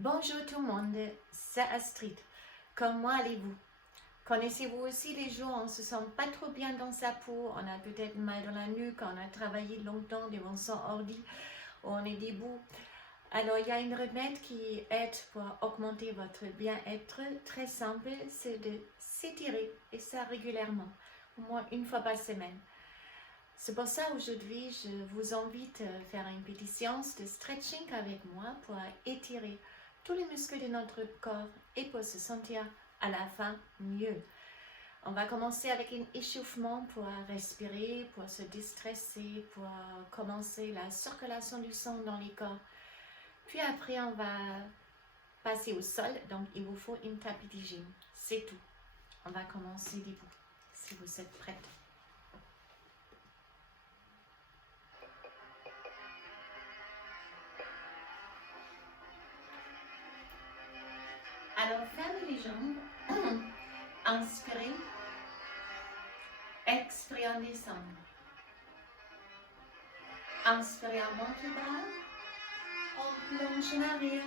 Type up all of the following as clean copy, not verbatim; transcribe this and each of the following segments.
Bonjour tout le monde, c'est Astrid. Comment allez-vous? Connaissez-vous aussi les jours où on ne se sent pas trop bien dans sa peau, on a peut-être mal dans la nuque, on a travaillé longtemps devant son ordi, ou on est debout. Alors il y a une remède qui aide pour augmenter votre bien-être, très simple, c'est de s'étirer, et ça régulièrement, au moins une fois par semaine. C'est pour ça aujourd'hui je vous invite à faire une petite séance de stretching avec moi pour étirer tous les muscles de notre corps et pour se sentir à la fin mieux. On va commencer avec un échauffement pour respirer, pour se déstresser, pour commencer la circulation du sang dans les corps. Puis après, on va passer au sol, donc il vous faut une tapis de gym. C'est tout. On va commencer debout, si vous êtes prêts. Alors, fermez les jambes. Inspirez. Expirez en descendre. Inspirez, on monte les bras. On plonge en arrière.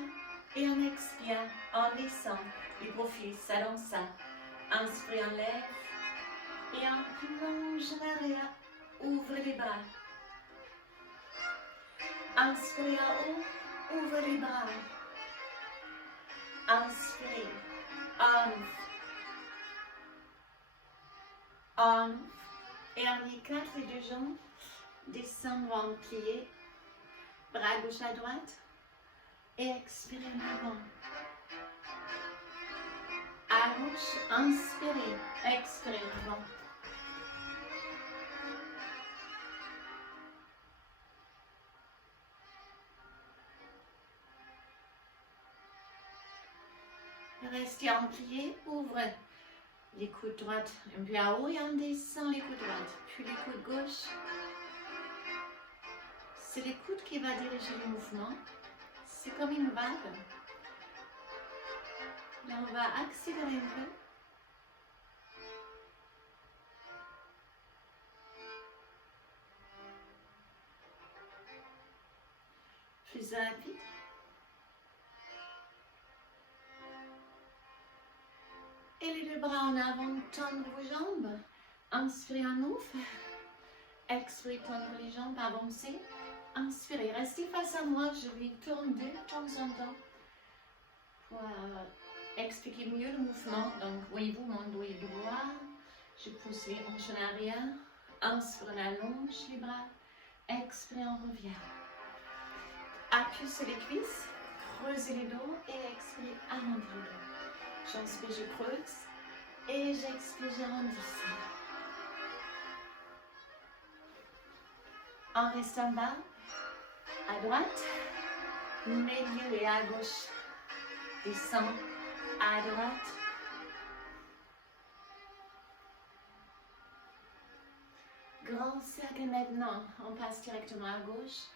Et on expire, on descend. Les profils, ça dans ça. Inspirez, on lève. Et on plonge en arrière. Ouvrez les bras. Inspirez en haut. Ouvrez les bras. Inspirez. On. On. Et on écarte les deux jambes. Descendre en plié. Bras gauche à droite. Et expirez en avant. À gauche, inspirez. Expirez en avant. Restez en plié, ouvrez les coudes droits un peu à haut et on descend les coudes droits, puis les coudes gauche. C'est les coudes qui vont diriger le mouvement. C'est comme une vague. Là, on va accélérer un peu. Plus rapide. Et les deux bras en avant, tendre vos jambes. Inspirez, on ouvre. Expirez, tendre les jambes, avancez. Inspirez, restez face à moi, je vais tourner de temps en temps pour expliquer mieux le mouvement. Donc, voyez-vous mon dos est droit, je pousse les hanches en arrière. Inspirez, on allonge les bras. Expirez, on revient. Appuyez sur les cuisses, creusez les dos et expirez, arrondissez le dos. J'inspire, je creuse et j'expire, j'arrondis. On reste en bas, à droite, milieu et à gauche. Descend, à droite. Grand cercle maintenant, on passe directement à gauche,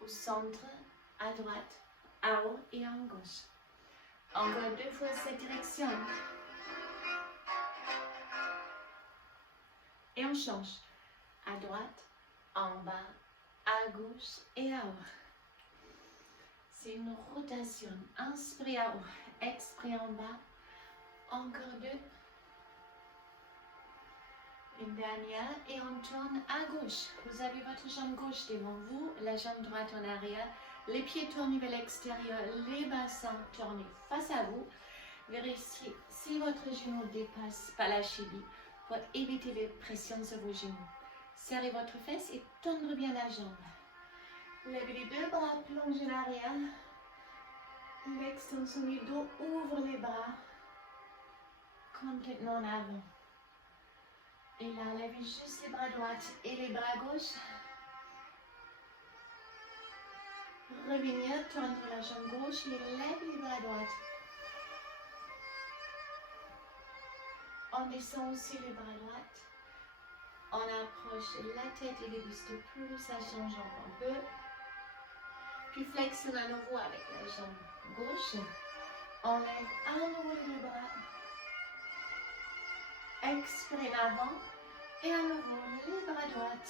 au centre, à droite, à haut et en gauche. Encore deux fois cette direction. Et on change. À droite, en bas, à gauche et à haut. C'est une rotation. Inspirez à haut, expirez en bas. Encore deux. Une dernière et on tourne à gauche. Vous avez votre jambe gauche devant vous, la jambe droite en arrière. Les pieds tournés vers l'extérieur, les bassins tournés face à vous. Vérifiez si votre genou dépasse pas la cheville pour éviter les pressions sur vos genoux. Serrez votre fesse et tendre bien la jambe. Levez les deux bras, plongez l'arrière. L'extension du dos ouvre les bras complètement en avant. Et là, levez juste les bras droits et les bras gauches. Revenir, tendre la jambe gauche et lève les bras droits. On descend aussi les bras droits. On approche la tête et le buste plus, ça change encore un peu. Puis flexion à nouveau avec la jambe gauche. On lève à nouveau les bras. Expirez l'avant. Et à nouveau, les bras droits,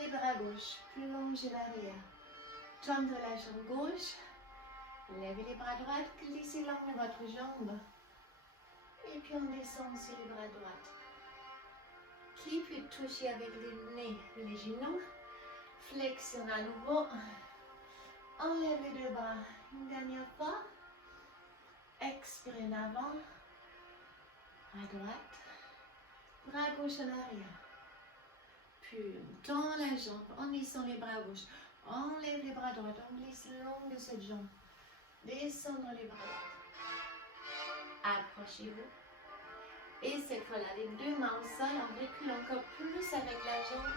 les bras gauches, plongez l'arrière. Tendre la jambe gauche. Levez les bras droits, glissez l'angle de votre jambe. Et puis on descend sur les bras droits. Qui peut toucher avec le nez les genoux. Flexion à nouveau. Enlève les deux bras. Une dernière fois. Expirez en avant. Bras droite. Bras gauche en arrière. Puis on tend la jambe. On descend les bras gauche. Enlève les bras droits. On glisse le long de cette jambe. Descendre les bras droits. Accrochez-vous. Et cette fois-là, les deux mains au sol, on recule encore plus avec la jambe.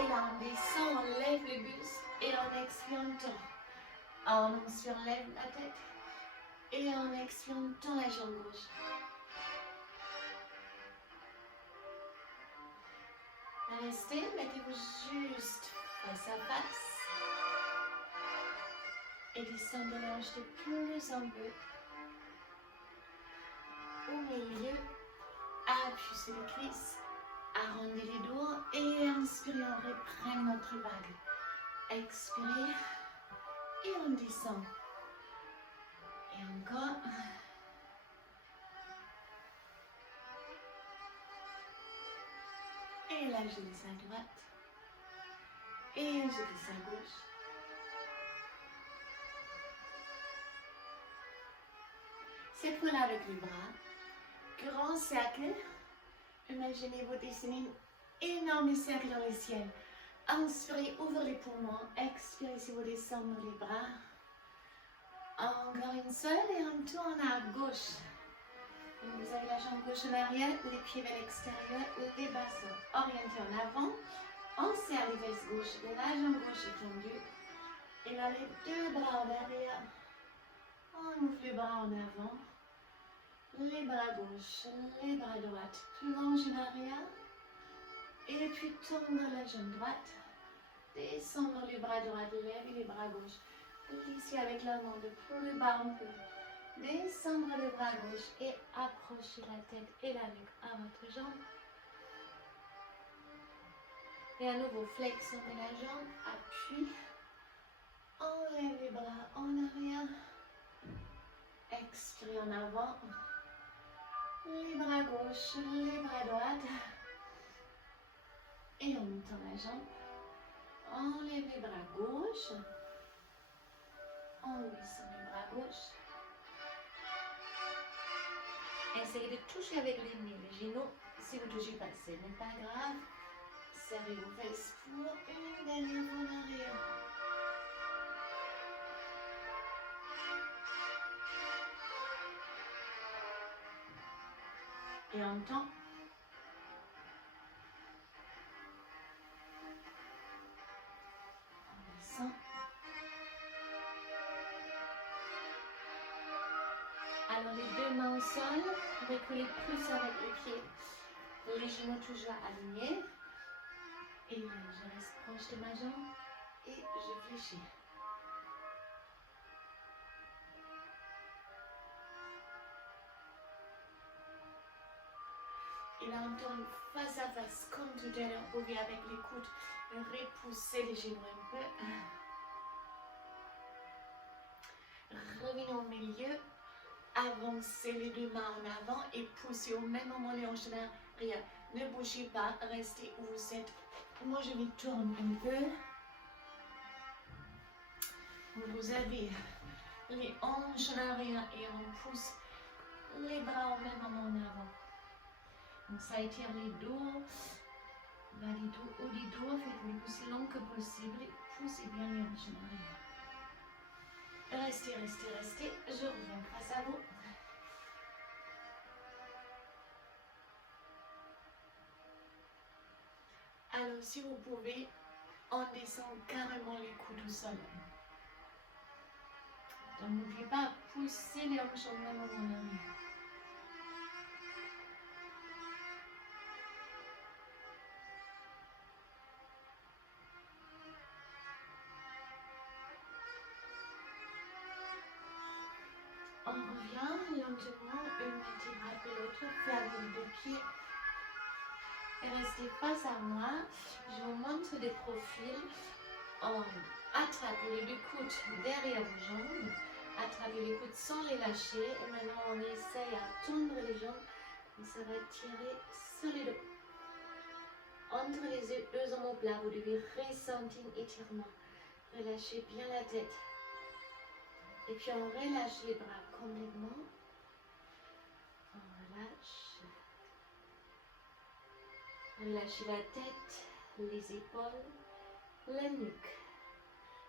Et là, on descend, on lève le buste et on expire, on tend. On surlève la tête et on expire, on tend la jambe gauche. Restez, mettez-vous juste face à face. Et descendez les hanches de plus en plus. Au milieu, appuyez sur les cuisses, arrondissez les doigts et inspirez, on reprend notre vague. Expirez et on descend. Et encore. Et là, je descends à droite. Et je descends à gauche. Cette fois-là avec les bras. Grand cercle. Imaginez-vous dessiner un énorme cercle dans le ciel. Inspirez, ouvrez les poumons. Expirez si vous descendez les bras. Encore une seule et on tourne à gauche. Vous avez la jambe gauche en arrière, les pieds vers l'extérieur, les bassins orientés en avant. On serre les fesses gauches, la jambe gauche est tendue. Et là, les deux bras en arrière. On ouvre les bras en avant. Les bras gauche, les bras droites, plonge en arrière. Et puis tendre la jambe droite. Descendre les bras droits, lève les bras gauche. Glissez avec la main de plus bas un peu. Descendre les bras gauche et accrochez la tête et la nuque à votre jambe. Et à nouveau, flexion de la jambe, appui. Enlève les bras en arrière. Expirez en avant. Les bras gauche, les bras droits. Et on tend la jambe. Enlève les bras gauche. On descend les bras gauche. Essayez de toucher avec les mains, les genoux. Si vous ne touchez pas, ce n'est pas grave. Serrez vos fesses pour une dernière fois en arrière. Et on tend. On descend. Alors les deux mains au sol, reculez plus avec les pieds. Les genoux toujours alignés. Et je reste proche de ma jambe et je fléchis. Et là on tourne face à face comme tout à l'heure. Vous pouvez avec les coudes repousser les genoux un peu. Revenez au milieu. Avancez les deux mains en avant et poussez au même moment les hanches en arrière. Ne bougez pas, restez où vous êtes. Moi, je vais tourner un peu. Vous avez les hanches en arrière et on pousse les bras au même moment en avant. Donc, ça étire les dos. Bas les dos, haut des dos, faites-les aussi long que possible. Poussez bien les hanches en arrière. Restez, restez, restez. Je reviens face à vous. Alors, si vous pouvez, on descend carrément les coudes au sol. Donc, n'oubliez pas, pousser les hanches au même moment en arrière. On revient lentement, une vertèbre après l'autre, fermez les deux pieds et restez face à moi. Je vous montre des profils. Attrapez les deux coudes derrière vos jambes. Attrapez les coudes sans les lâcher. Et maintenant, on essaye à tendre les jambes. Et ça va tirer sur les dos. Entre les deux omoplates, vous devez ressentir l'étirement. Relâchez bien la tête. Et puis on relâche les bras complètement. On relâche. Relâchez la tête, les épaules, la nuque.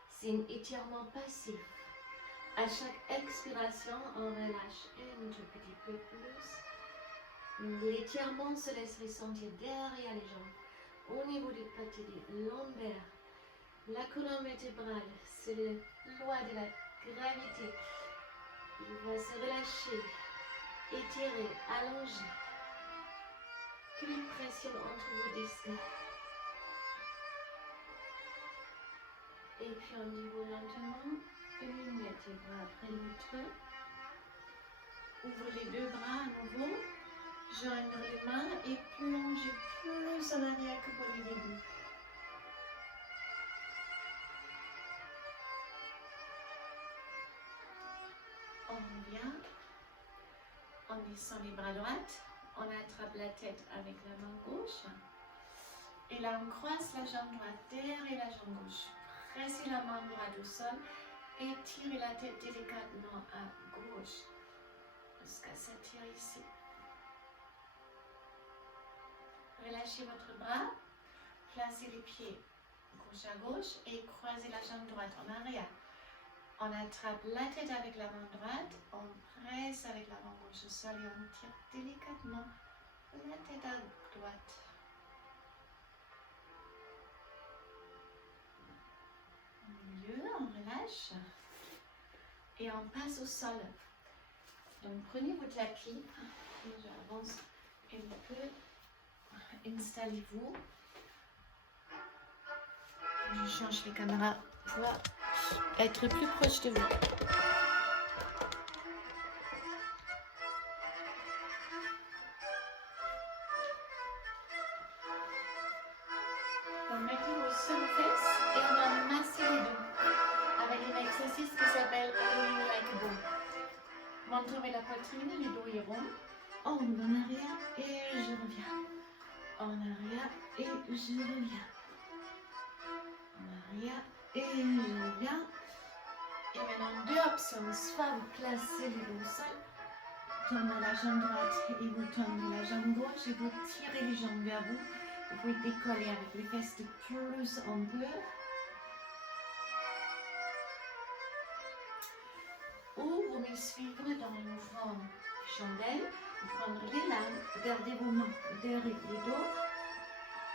C'est un étirement passif. À chaque expiration, on relâche un tout petit peu plus. L'étirement se laisse ressentir derrière les jambes, au niveau du pâté lombaire. La colonne vertébrale, c'est le loi de la gravité. Il va se relâcher, étirer, allonger. Plus de pression entre vos disques. Et puis on déroule lentement, une vertèbre après l'autre. Ouvrez les deux bras à nouveau. Joignez les mains et plongez plus en arrière que pour le début. On revient. On descend les bras droits. On attrape la tête avec la main gauche. Et là, on croise la jambe droite derrière la jambe gauche. Pressez la main droite au sol et tirez la tête délicatement à gauche jusqu'à s'attirer ici. Relâchez votre bras, placez les pieds gauche à gauche et croisez la jambe droite en arrière. On attrape la tête avec la main droite, on presse avec la main gauche au sol et on tire délicatement la tête à droite. On relâche et on passe au sol. Donc prenez votre tapis, j'avance un peu, installez-vous. Je change les caméras pour être plus proche de vous. On met au sol aux fesses et on va masser les dos avec un exercice qui s'appelle Rolling Like a Ball. Montrez la poitrine, les dos est rond. On roule en arrière et je reviens. En arrière et je reviens. En arrière et je reviens. Et maintenant deux options. Soit vous placez les dos au sol, tournez la jambe droite et vous tournez la jambe gauche et vous tirez les jambes vers vous. Vous pouvez décoller avec les fesses de plus en peu. Ou vous me suivre dans le mouvement chandelle. Vous prendrez les lames, gardez vos mains derrière les dos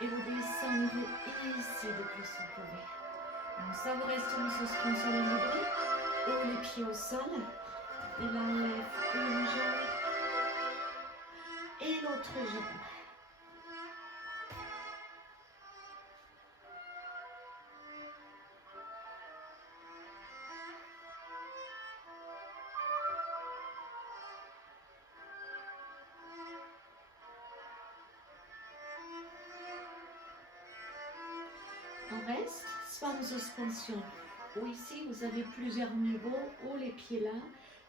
et vous descendrez ici le plus vous pouvez. Donc ça vous reste en suspension libre ou les pieds au sol. Il enlève une jambe et l'autre jambe. On reste soit en suspension ou ici vous avez plusieurs niveaux ou les pieds là.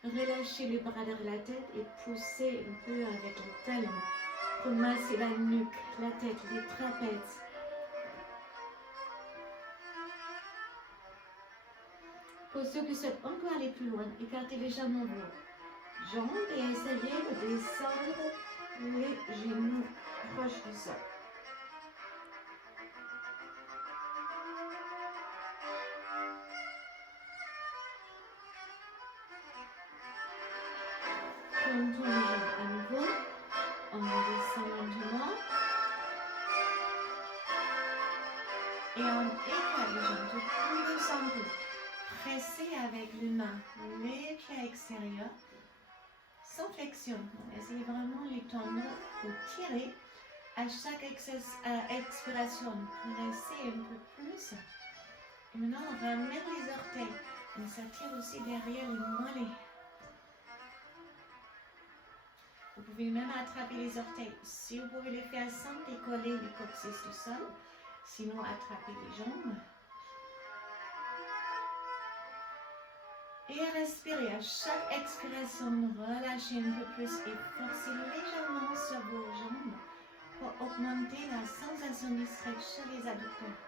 Relâchez les bras derrière la tête et poussez un peu avec le talon pour masser la nuque, la tête, les trapèzes. Pour ceux qui souhaitent encore aller plus loin, écartez légèrement vos jambes et essayez de descendre les genoux proches du sol. On tourne les jambes à nouveau, on descend lentement et on écarte les jambes de plus en plus. Pressez avec les mains les pieds extérieurs sans flexion. Essayez vraiment de les tendre pour tirer à chaque expiration. Pressez un peu plus. Et maintenant on ramène les orteils. On s'attire aussi derrière les mollets. Vous pouvez même attraper les orteils. Si vous pouvez les faire sans décoller le coccyx du sol, sinon attrapez les jambes. Et respirez. À chaque expiration, relâchez un peu plus et forcez légèrement sur vos jambes pour augmenter la sensation du stretch chez les adducteurs.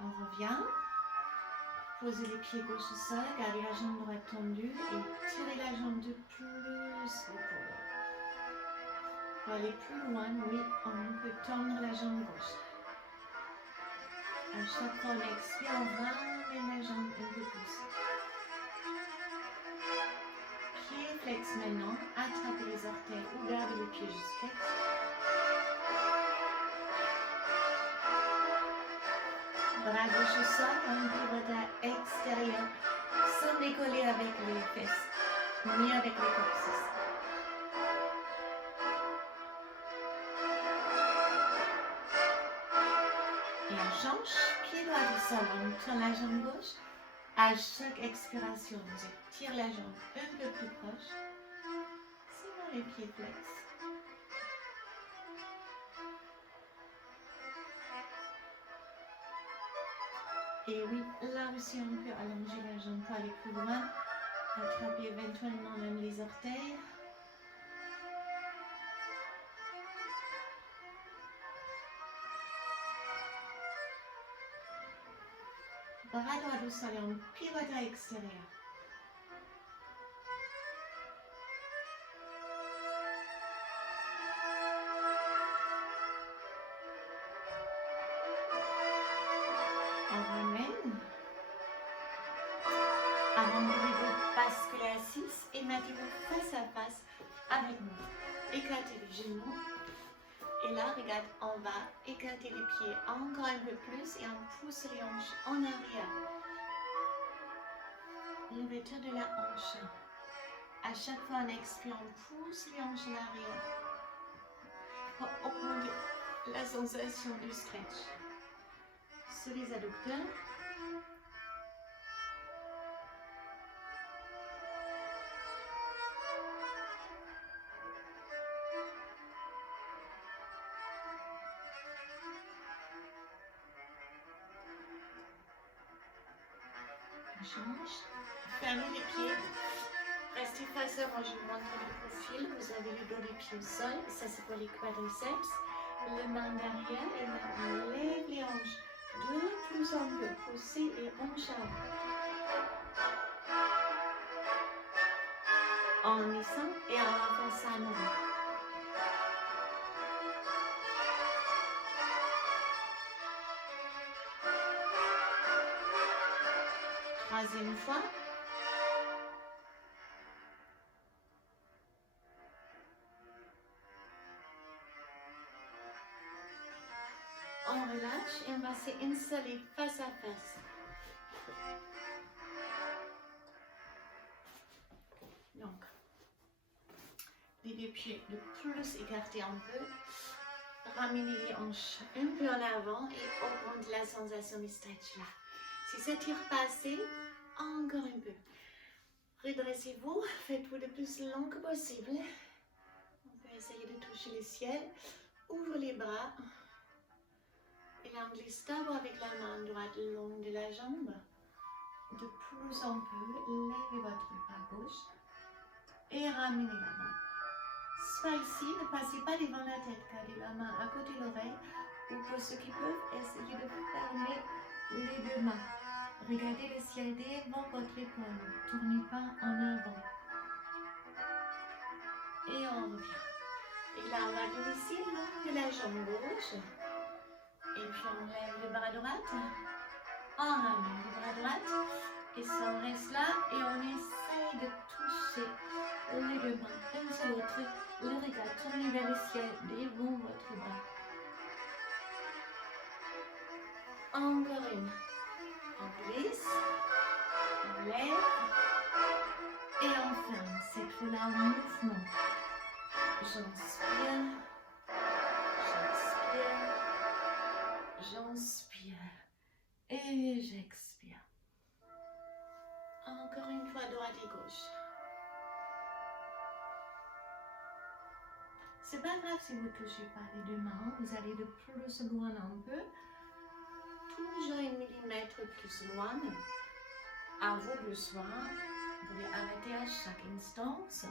On revient. Posez les pieds gauche au sol, gardez la jambe droite tendue et tirez la jambe de plus vous pouvez. Pour aller plus loin, oui, on peut tendre la jambe gauche. À chaque fois on expire, on ramène la jambe un peu plus. Pieds flex maintenant, attrapez les orteils ou gardez les pieds juste flex. Bras gauche au sol, un pivotage extérieur, sans décoller avec les fesses, ni avec les coccyx. Et on change, pied droit du sol, on tourne la jambe gauche. À chaque expiration, on tire la jambe un peu plus proche, sinon les pieds flex. Et oui, là aussi on peut allonger la jambe pour aller plus loin, attraper éventuellement même les orteils. Bras droit du sol, on pivote à l'extérieur. On ramène. Arrondissez-vous, basculez à 6 et mettez-vous face à face avec nous. Écartez les genoux. Et là, regarde en bas, écartez les pieds encore un peu plus et on pousse les hanches en arrière. L'ouverture de la hanche. À chaque fois on expire, on pousse les hanches en arrière pour augmenter la sensation du stretch. Sur les adducteurs. Change. Fermez les pieds. Restez face à moi, je vous montre le profil. Vous avez le dos des pieds au sol. Ça, c'est pour les quadriceps. Les mains derrière et là, on lève les hanches. De plus en plus. Poussez et on charge. On descend et on va faire ça à nouveau. Troisième fois. On relâche et on va s'installer face à face. Donc, les deux pieds de plus écartés un peu. Ramenez les hanches un peu en avant et augmente la sensation du stretch là. Si ça tire pas assez, encore un peu. Redressez-vous, faites-vous le plus long que possible. On peut essayer de toucher le ciel. Ouvre les bras. Et là, on glisse d'abord avec la main droite le long de la jambe. De plus en plus, levez votre bras gauche. Et ramenez la main. Soit ici, ne passez pas devant la tête, gardez la main à côté de l'oreille. Ou pour ceux qui peuvent, essayez de fermer les deux mains. Regardez le ciel devant votre épaule. Ne tournez pas en avant. Et on revient. Et là, on va glisser le long de la jambe gauche. Et puis on lève le bras droit. On ramène le bras droit. Et ça, on reste là. Et on essaye de toucher les deux mains. Un sur l'autre. Le regard tourné vers le ciel devant votre bras. Encore une. On glisse. On lève. Et enfin, cette fois-là en mouvement. J'inspire. J'inspire et j'expire. Encore une fois, droite et gauche. C'est pas grave si vous ne touchez pas les deux mains, vous allez de plus loin un peu, toujours 1 millimètre plus loin. À vous le soin, vous pouvez arrêter à chaque instance.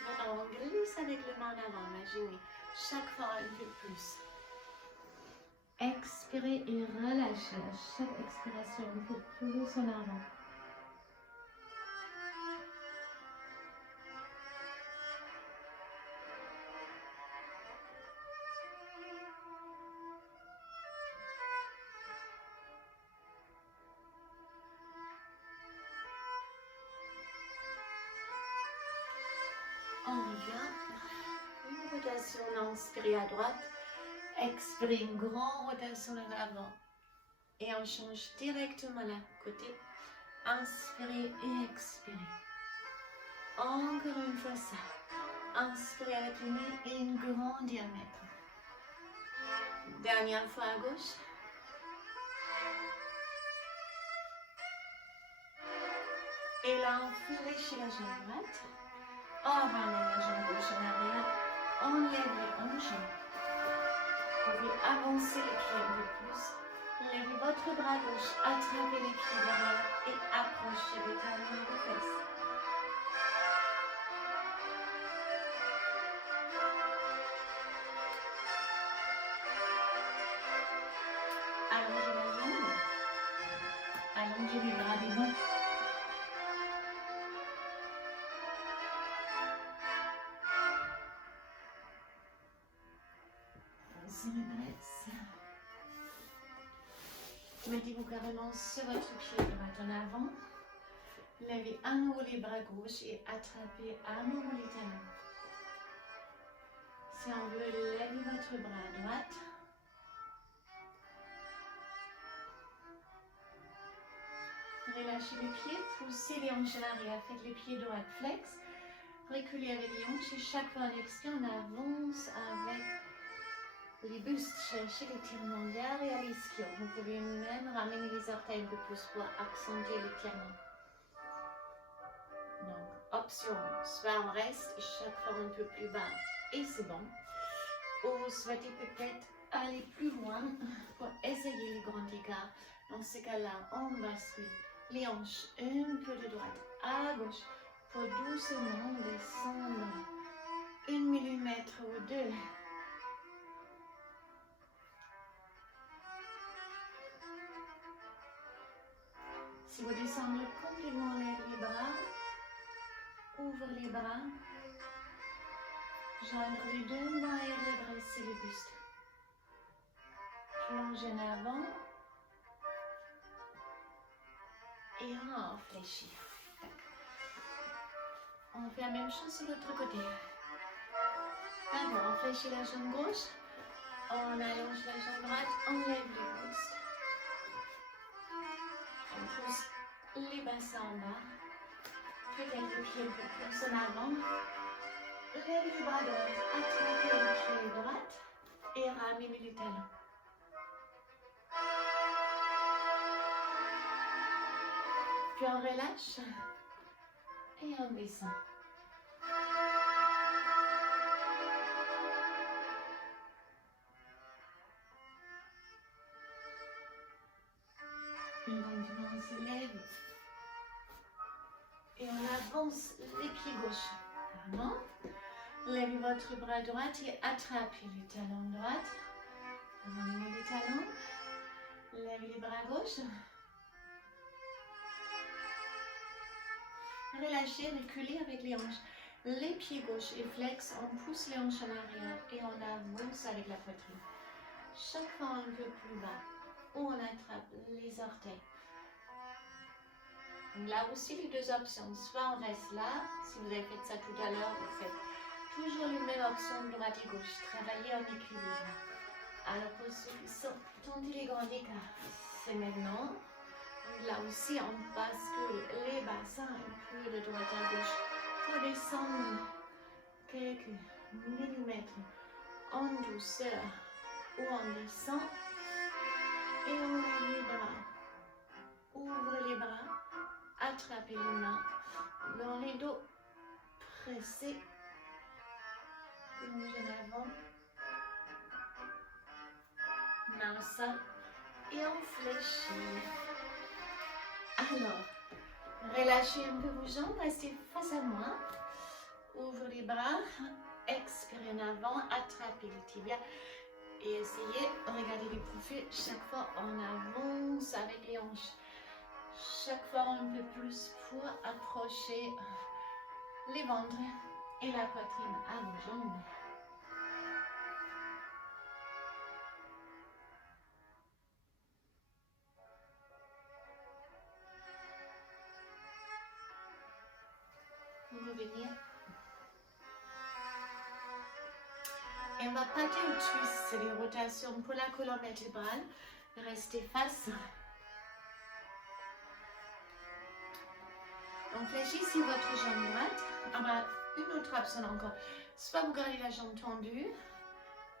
Maintenant, on glisse avec le main en avant, imaginez, chaque fois un peu plus. Expirez et relâchez à chaque expiration un peu plus en avant. On revient. Une rotation, inspirez à droite. Expirez une grande rotation en avant. Et on change directement là, côté. Inspirez et expirez. Encore une fois ça. Inspirez avec le nez et une grande diamètre. Dernière fois à gauche. Et là, on fléchit la jambe droite. On ramène la jambe gauche en arrière. On lève les hanches. Vous pouvez avancer les pieds un peu plus. Levez votre bras gauche, attrapez les pieds derrière et approchez les talons de fesses. Allongez la jambe. Allongez les bras devant. Se redresse. Mettez-vous carrément sur votre pied droit en avant. Levez à nouveau les bras gauche et attrapez à nouveau les talons. Si on veut, levez votre bras à droite. Relâchez le pied, poussez les hanches en arrière, faites les pieds droits flex. Reculez avec les hanches et chaque fois on expire, on avance avec les bustes. Cherchez l'étirement derrière l'ischio. Vous pouvez même ramener les orteils un peu plus pour accentuer l'étirement. Donc, option, soit on reste et chaque fois un peu plus bas et c'est bon. Ou vous souhaitez peut-être aller plus loin pour essayer les grands écarts. Dans ce cas-là, on bascule les hanches un peu de droite à gauche pour doucement descendre 1 millimètre ou 2. Si vous descendez complètement, lève les bras, ouvre les bras, joindre les deux mains et redresser le buste. Plongez en avant et on fléchit. On fait la même chose sur l'autre côté. D'abord, on fléchit la jambe gauche, on allonge la jambe droite, on lève le buste. On pousse les bassins en bas. Peut-être le pied un peu plus en avant. Lève les bras droits, attrapez le pied droit et ramenez les talons. Puis on relâche et on descend. Lentement on se lève et on avance les pieds gauches. Carrément. Levez votre bras droit et attrapez les talons droits. Ramenez les talons. Levez les bras gauche. Relâchez, reculez avec les hanches. Les pieds gauches et flex, on pousse les hanches en arrière et on avance avec la poitrine. Chaque fois un peu plus bas, où on attrape les orteils. Là aussi, les deux options. Soit on reste là, si vous avez fait ça tout à l'heure, vous faites toujours les mêmes options de droite et gauche. Travaillez en équilibre. Alors pour ceux qui sont tentez les grands écarts, c'est maintenant. Là aussi, on bascule les bassins un peu de droite à gauche pour descendre quelques millimètres en douceur ou on descend et on lève les bras. Ouvrez les bras, attrapez les mains dans les dos, pressez. Plongez en avant. Main au sol. Et on fléchit. Alors, relâchez un peu vos jambes, restez face à moi. Ouvrez les bras, expirez en avant, attrapez les tibias et essayez, regardez les profils. Chaque fois, on avance avec les hanches. Chaque fois, un peu plus pour approcher les ventres et la poitrine à vos jambes. Revenir. Et on va passer au twist, c'est les rotations pour la colonne vertébrale. Restez face. Donc fléchissez votre jambe droite. On a une autre option encore. Soit vous gardez la jambe tendue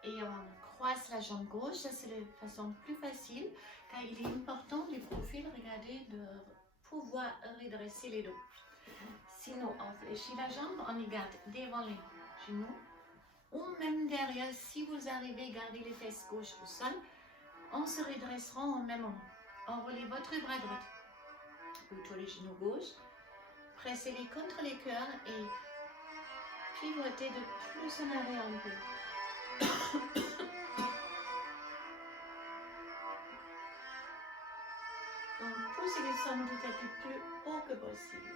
et on croise la jambe gauche. Ça c'est la façon plus facile car il est important du profil, regardez, de pouvoir redresser les dos. Sinon on fléchit la jambe, on les garde devant les genoux. Ou même derrière, si vous arrivez à garder les fesses gauches au sol, on se redressera au même moment. Enroulez votre bras droit, plutôt les genoux gauches, pressez-les contre les cœurs et pivotez de plus en arrière un peu. Donc poussez les sommes du tapis plus haut que possible.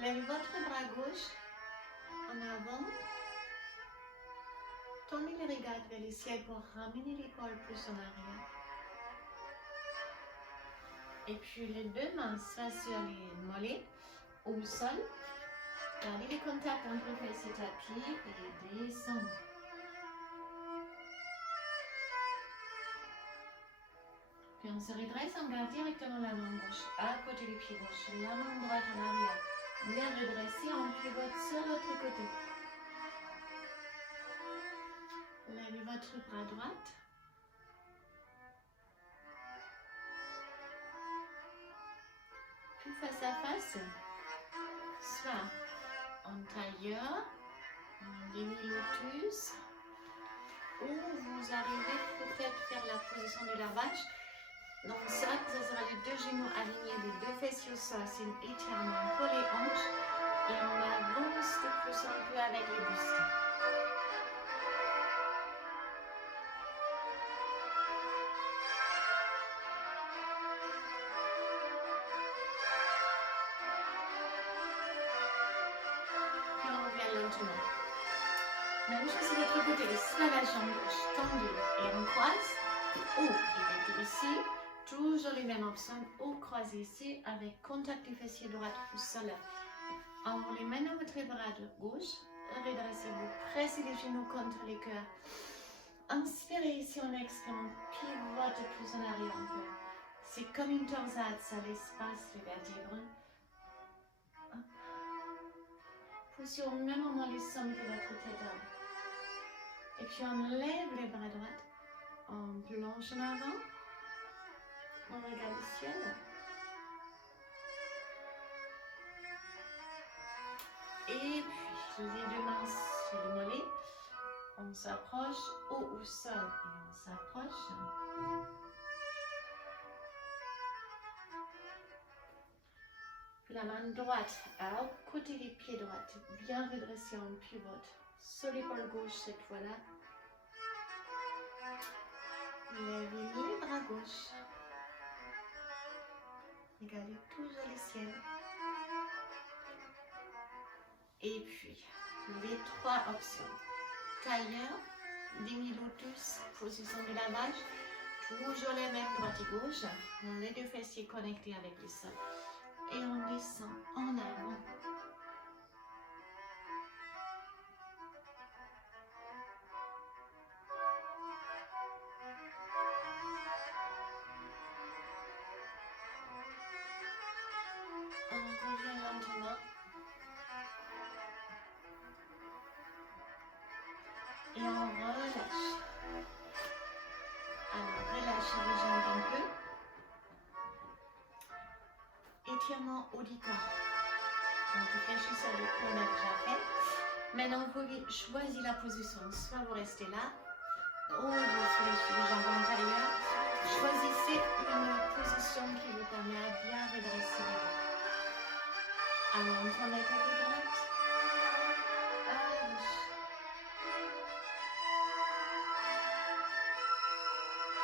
Levez votre bras gauche en avant. Tournez les regards vers le ciel pour ramener l'épaule plus en arrière. Et puis les deux mains soit sur les mollets ou au sol. Gardez les contacts entre fesses et tapis et descendez. Puis on se redresse, on garde directement la main gauche à côté du pied gauche, la main droite en arrière. Bien redressé, on pivote sur l'autre côté. Levez votre bras droit. Puis face à face, soit en tailleur, en demi-lotus, ou vous arrivez peut-être faire la position de la vache. Donc ça sera les deux genoux alignés, les deux fessiers au sol, c'est une étirement pour les hanches et on avance de plus en plus avec les bustes. Puis on revient lentement. Même chose de l'autre côté, soit la jambe gauche tendue et on croise, ou il est ici. Toujours les mêmes options, ou croisez ici avec contact du fessier droit au sol. Enroulez maintenant votre bras gauche, redressez-vous, pressez les genoux contre les cœurs. Inspirez ici, on expire, on pivote plus en arrière un peu. C'est comme une torsade, ça l'espace, les vertèbres. Poussez au même moment les sommes de votre tête. Et puis on lève les bras droits, on plonge en avant. On regarde le ciel. Et puis les deux mains sur le mollet. On s'approche au sol et on s'approche. Puis la main droite à côté des pieds droits. Bien redressé en pivote. Sur l'épaule gauche cette fois-là. Levez les bras gauche. Regardez toujours le ciel. Et puis, les trois options. Tailleur, demi-lotus, position de la vache. Toujours les mêmes droite et gauche. Les deux fessiers connectés avec le sol. Et on descend en avant. Et on relâche. Alors, relâchez les jambes un peu. l'étirement haut du corps. Donc réfléchissez à ce qu'on a déjà fait. Maintenant, vous choisissez la position. Soit vous restez là, ou vous fléchissez les jambes antérieures. Choisissez une position qui vous permet à bien redresser les dos. Alors, on tourne la tête à droite, à gauche.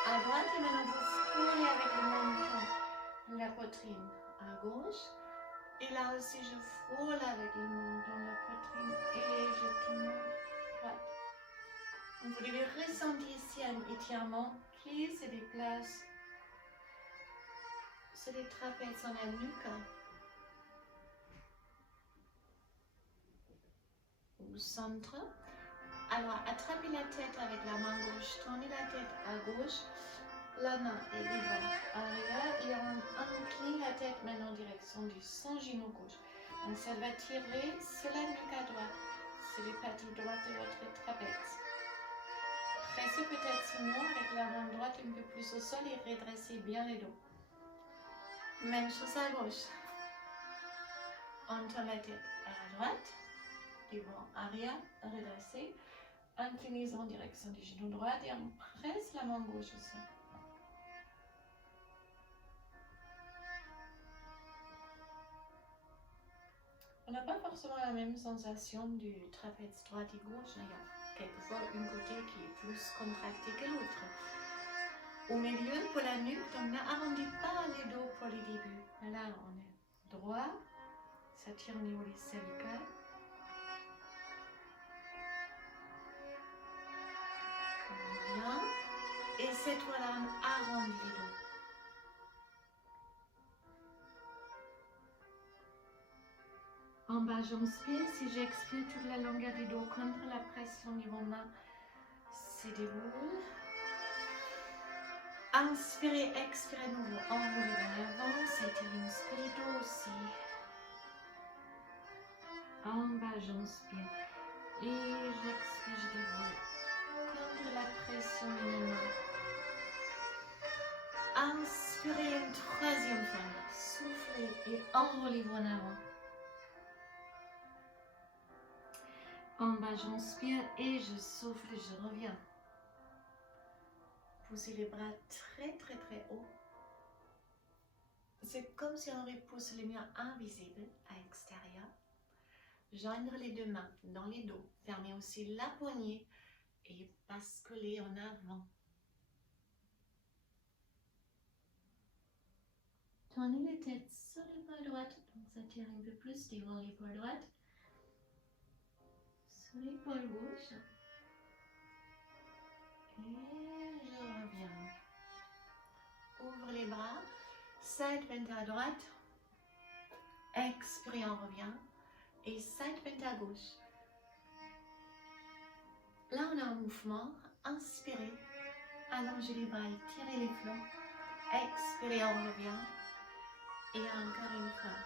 À droite, et maintenant vous frôlez avec le menton la poitrine à gauche. Et là aussi, je frôle avec le menton la poitrine et je tourne à droite. Vous devez ressentir ici un étirement qui se déplace sur les trapèzes en la nuque. Au centre. Alors, attrapez la tête avec la main gauche, tournez la tête à gauche, la main est devant, arrière, et on incline la tête maintenant en direction du son genou gauche. Donc, ça va tirer sur la nuque à droite, sur les parties droites de votre trapèze. Pressez peut-être sinon avec la main droite un peu plus au sol et redressez bien les dos. Même chose à gauche. On tourne la tête à la droite. Devant, arrière, redressé, inclinaison en direction du genou droit et on presse la main gauche au sol. On n'a pas forcément la même sensation du trapèze droite et gauche, il y a quelquefois une côté qui est plus contracté que l'autre. Au milieu, pour la nuque, on n'arrondit pas les dos pour les débuts. Là, on est droit, ça tire au niveau des cervicales. Bien. Et cette fois-là, on arrondit les dos. En bas, j'inspire. Si j'expire toute la longueur du dos contre la pression niveau main, se déroule. Inspirez, expirez nouveau. Enroulez en avant. S'étire, inspire les dos aussi. En bas, j'inspire. Et j'expire, je déroule. Contre la pression niveau main. Inspirez une troisième fois. Soufflez et enroulez-vous en avant. En bas, j'inspire et je souffle, je reviens. Poussez les bras très très très haut. C'est comme si on repousse les mains invisibles à l'extérieur. Joindre les deux mains dans les dos. Fermez aussi la poignée et basculer en avant. Tournez la tête sur l'épaule droite, donc ça tire un peu plus devant l'épaule droite. Sur l'épaule gauche. Et je reviens. Ouvre les bras. Side bend à droite. Expirez, on revient. Et side bend à gauche. Là, on a un mouvement. Inspirez. Allongez les bras et tirez les flancs. Expirez, on revient. Et encore une fois.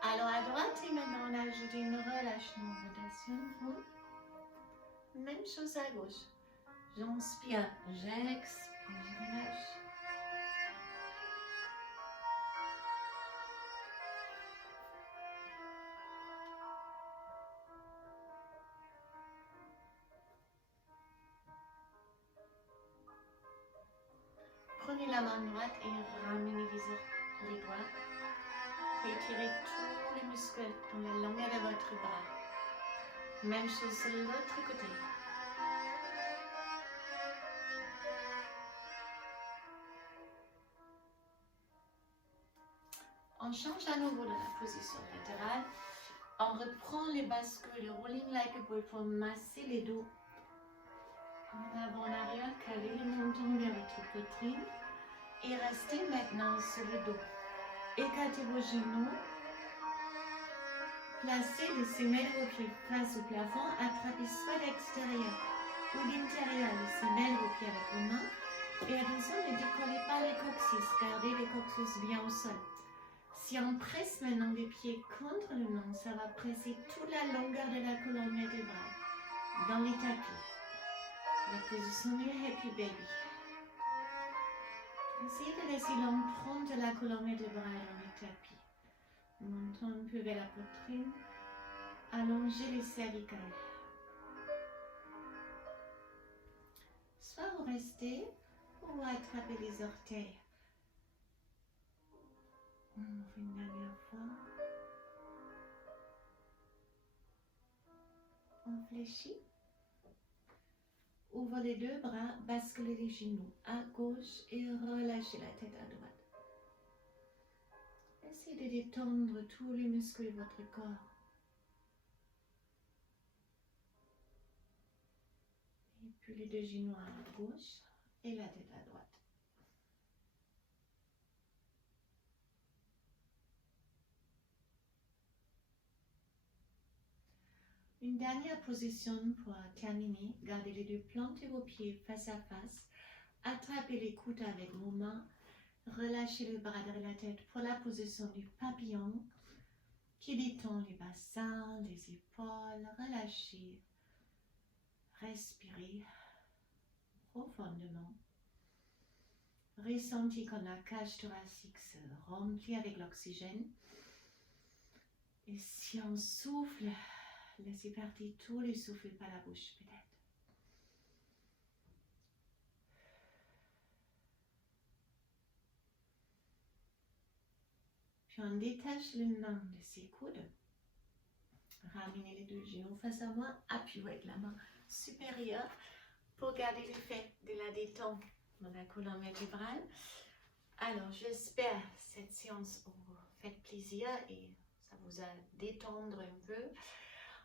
Alors à droite et maintenant on ajoute une relâchement, rotation. Même chose à gauche. J'inspire, j'expire, je relâche. Prenez la main droite et ramenez les doigts. Étirez tous les muscles dans la longueur de votre bras. Même chose sur l'autre côté. On change à nouveau de la position latérale. On reprend les bascules, le rolling like a ball pour masser les dos. En avant, en arrière, calez le menton vers votre poitrine. Et restez maintenant sur le dos. Écartez vos genoux. Placez les semelles aux pieds face au plafond. Attrapez soit l'extérieur ou l'intérieur les semelles aux pieds avec vos mains. Et attention, ne décollez pas les coccyx. Gardez les coccyx bien au sol. Si on presse maintenant les pieds contre le mont, ça va presser toute la longueur de la colonne vertébrale dans les tapis. La position du Happy Baby. Essayez de laisser l'empreinte de la colonne vertébrale dans le tapis. Montant un peu vers la poitrine. Allongez les cervicales. Soit vous restez ou attrapez les orteils. On fait une dernière fois. On fléchit. Ouvre les deux bras, basculez les genoux à gauche et relâchez la tête à droite. Essayez de détendre tous les muscles de votre corps. Et puis les deux genoux à gauche et la tête à droite. Une dernière position pour terminer. Gardez les deux plantes de vos pieds face à face. Attrapez les coudes avec vos mains. Relâchez le bras derrière la tête pour la position du papillon qui détend les bassins, les épaules. Relâchez. Respirez profondément. Ressentez quand la cage thoracique se remplit avec l'oxygène. Et si on souffle, laissez partir tous les souffles par la bouche peut-être. Puis on détache le nom de ses coudes. Ramenez les deux genoux face à moi. Appuyez avec la main supérieure pour garder l'effet de la détente dans la colonne vertébrale. Alors, j'espère que cette séance vous fait plaisir et ça vous a détendre un peu.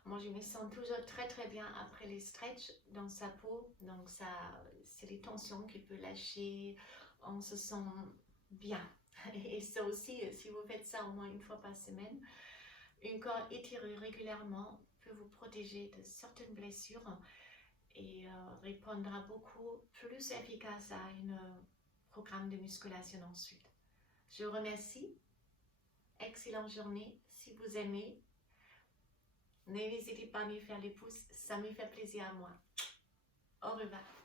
Moi, je me sens toujours très très bien après les stretches dans sa peau. Donc, ça, c'est les tensions qui peuvent lâcher. On se sent bien. Et ça aussi, si vous faites ça au moins une fois par semaine, un corps étiré régulièrement peut vous protéger de certaines blessures et répondra beaucoup plus efficace à un programme de musculation ensuite. Je vous remercie. Excellente journée. Si vous aimez, n'hésitez pas à me faire les pouces. Ça me fait plaisir à moi. Au revoir.